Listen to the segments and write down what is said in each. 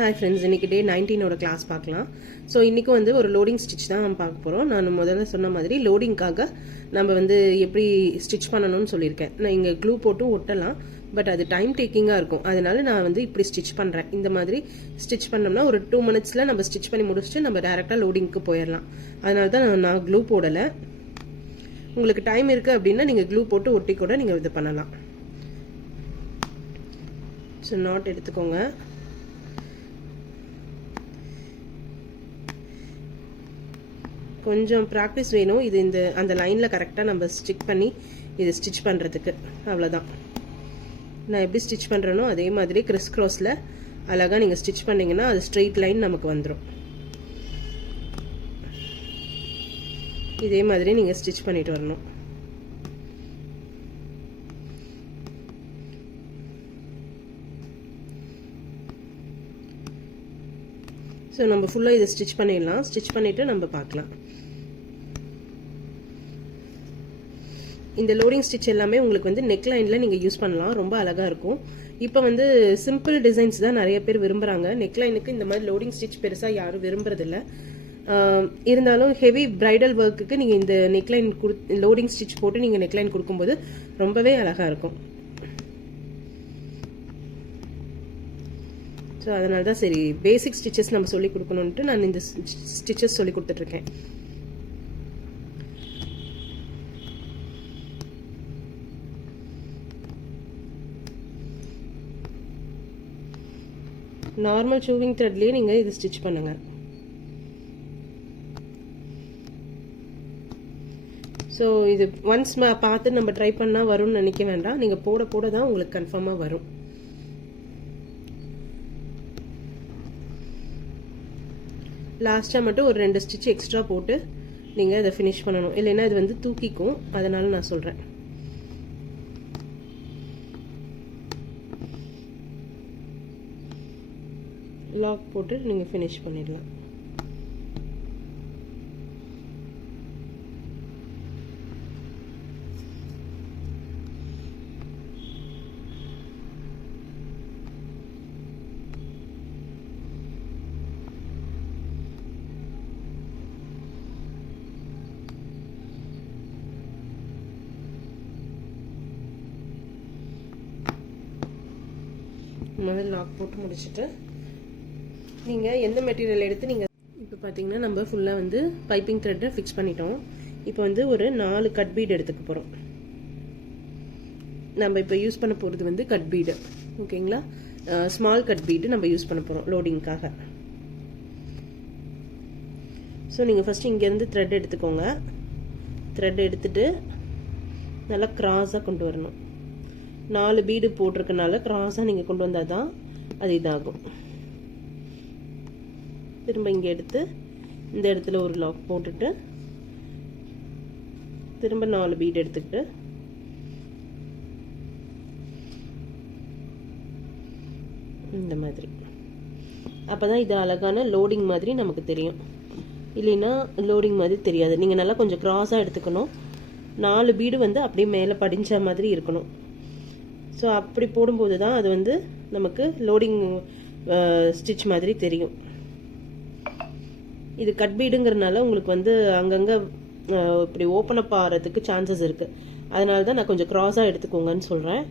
Hi friends, இன்றைக்கி டே 19ஓட class பார்க்கலாம். So இன்றைக்கும் வந்து ஒரு லோடிங் ஸ்டிச் தான் நம்ம பார்க்க போகிறோம். நான் முதல்ல சொன்ன மாதிரி லோடிங்காக நம்ம வந்து எப்படி ஸ்டிச் பண்ணணும்னு சொல்லியிருக்கேன். நான் இங்கே க்ளூ போட்டும் ஒட்டலாம், பட் அது டைம் டேக்கிங்காக இருக்கும். அதனால நான் வந்து இப்படி ஸ்டிச் பண்ணுறேன். இந்த மாதிரி ஸ்டிச் பண்ணோம்னா ஒரு 2 மினிட்ஸில் நம்ம ஸ்டிச் பண்ணி முடிச்சுட்டு நம்ம டேரெக்டாக லோடிங்க்கு போயிடலாம். அதனால தான் நான் க்ளூ போடலை. உங்களுக்கு டைம் இருக்குது அப்படின்னா நீங்கள் க்ளூ போட்டு ஒட்டி கூட நீங்கள் இது பண்ணலாம். ஸோ நாட் எடுத்துக்கோங்க. கொஞ்சம் ப்ராக்டிஸ் வேணும். இது அந்த லைனில் கரெக்டாக நம்ம ஸ்டிக் பண்ணி இது ஸ்டிச் பண்ணுறதுக்கு அவ்வளோதான். நான் எப்படி ஸ்டிச் பண்ணுறேனோ அதே மாதிரி கிறிஸ் க்ராஸில் அழகாக நீங்கள் ஸ்டிச் பண்ணிங்கன்னா அது ஸ்ட்ரெயிட் லைன் நமக்கு வந்துடும். இதே மாதிரி நீங்கள் ஸ்டிச் பண்ணிட்டு வரணும். ஸோ நம்ம ஃபுல்லாக இதை ஸ்டிச் பண்ணிடலாம். ஸ்டிச் பண்ணிவிட்டு நம்ம பார்க்கலாம். இந்த லோடிங் ஸ்டிச் எல்லாமே உங்களுக்கு வந்து நெக் லைனில் நீங்கள் யூஸ் பண்ணலாம். ரொம்ப அழகாக இருக்கும். இப்போ வந்து சிம்பிள் டிசைன்ஸ் தான் நிறைய பேர் விரும்புகிறாங்க. நெக் லைனுக்கு இந்த மாதிரி லோடிங் ஸ்டிச் பெருசாக யாரும் விரும்புறதில்ல. இருந்தாலும் ஹெவி பிரைடல் ஒர்க்குக்கு நீங்கள் இந்த நெக்லைன் லோடிங் ஸ்டிச் போட்டு நீங்கள் நெக்லைன் கொடுக்கும்போது ரொம்பவே அழகாக இருக்கும். ஸோ அதனால தான் சரி பேசிக் ஸ்டிச்சஸ் நம்ம சொல்லி கொடுக்கணுன்ட்டு நான் இந்த ஸ்டிச்சஸ் சொல்லி கொடுத்துட்ருக்கேன். நார்மல் ஷூவிங் த்ரெட்லேயே நீங்கள் இது ஸ்டிச் பண்ணுங்கள். ஸோ இது ஒன்ஸ் பார்த்து நம்ம ட்ரை பண்ணால் வரும்னு நினைக்க வேண்டாம். நீங்கள் போட போட தான் உங்களுக்கு கன்ஃபார்மாக வரும். லாஸ்ட்டாக மட்டும் ஒரு 2 ஸ்டிச் எக்ஸ்ட்ரா போட்டு நீங்கள் அதை ஃபினிஷ் பண்ணணும். இல்லைன்னா இது வந்து தூக்கிக்கும். அதனால நான் சொல்கிறேன். லாக் போட்டு நீங்கள் ஃபினிஷ் பண்ணிடலாம். முதல்ல லாக் போட்டு முடிச்சுட்டு நீங்கள் எந்த மெட்டீரியல் எடுத்து நீங்கள் இப்போ பார்த்தீங்கன்னா நம்ம ஃபுல்லாக வந்து பைப்பிங் த்ரெட்டை ஃபிக்ஸ் பண்ணிட்டோம். இப்போ வந்து ஒரு 4 கட் பீட் எடுத்துக்க போகிறோம். நம்ம இப்போ யூஸ் பண்ண போகிறது வந்து கட் பீடு, ஓகேங்களா? ஸ்மால் கட் பீடு நம்ம யூஸ் பண்ண போகிறோம் லோடிங்காக. ஸோ நீங்கள் ஃபஸ்ட்டு இங்கேருந்து த்ரெட் எடுத்துக்கோங்க. த்ரெட் எடுத்துட்டு நல்லா கிராஸாக கொண்டு வரணும். 4 பீடு போட்டிருக்கனால கிராஸாக நீங்கள் கொண்டு வந்தால் தான் அது இதாகும். திரும்ப இங்கே எடுத்து இந்த இடத்துல ஒரு லாக் போட்டுட்டு திரும்ப 4 பீடு எடுத்துக்கிட்டு இந்த மாதிரி. அப்போ தான் இது அழகான லோடிங் மாதிரி நமக்கு தெரியும். இல்லைன்னா லோடிங் மாதிரி தெரியாது. நீங்கள் நல்லா கொஞ்சம் கிராஸாக எடுத்துக்கணும். 4 பீடு வந்து அப்படியே மேலே படிஞ்ச மாதிரி இருக்கணும். ஸோ அப்படி போடும்போது தான் அது வந்து நமக்கு லோடிங் ஸ்டிச் மாதிரி தெரியும். இது கட் பீடுங்கிறதுனால உங்களுக்கு வந்து அங்கங்கே இப்படி ஓப்பன் அப் ஆகிறதுக்கு சான்சஸ் இருக்குது. அதனால தான் நான் கொஞ்சம் க்ராஸாக எடுத்துக்கோங்கன்னு சொல்கிறேன்.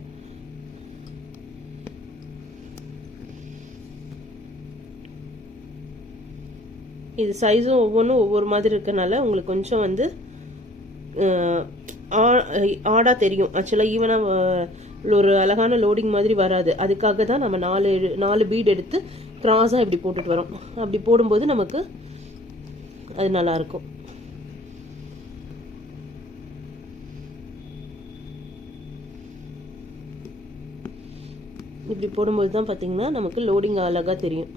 இது சைஸும் ஒவ்வொன்றும் ஒவ்வொரு மாதிரி இருக்கனால உங்களுக்கு கொஞ்சம் வந்து ஆடாக தெரியும். ஆக்சுவலாக ஈவனாக ஒரு அழகான லோடிங் மாதிரி வராது. அதுக்காக தான் நம்ம 4 பீட் எடுத்து கிராஸாக இப்படி போட்டுட்டு வரோம். அப்படி போடும்போது நமக்கு அது நல்லாயிருக்கும். இப்படி போடும்போது தான் பார்த்தீங்கன்னா நமக்கு லோடிங் அழகாக தெரியும்.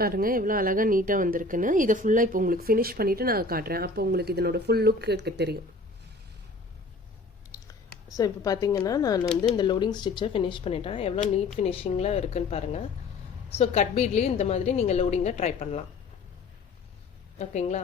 பாருங்கள் எவ்வளோ அழகாக நீட்டாக வந்திருக்குன்னு. இதை ஃபுல்லாக இப்போ உங்களுக்கு ஃபினிஷ் பண்ணிவிட்டு நான் காட்டுறேன். அப்போ உங்களுக்கு இதனோட ஃபுல் லுக் தெரியும். ஸோ இப்போ பார்த்தீங்கன்னா நான் வந்து இந்த லோடிங் ஸ்டிச்சை ஃபினிஷ் பண்ணிட்டேன். எவ்வளோ நீட் ஃபினிஷிங்கில் இருக்குன்னு பாருங்கள். ஸோ கட் பீட்லேயும் இந்த மாதிரி நீங்கள் லோடிங்கை ட்ரை பண்ணலாம். ஓகேங்களா?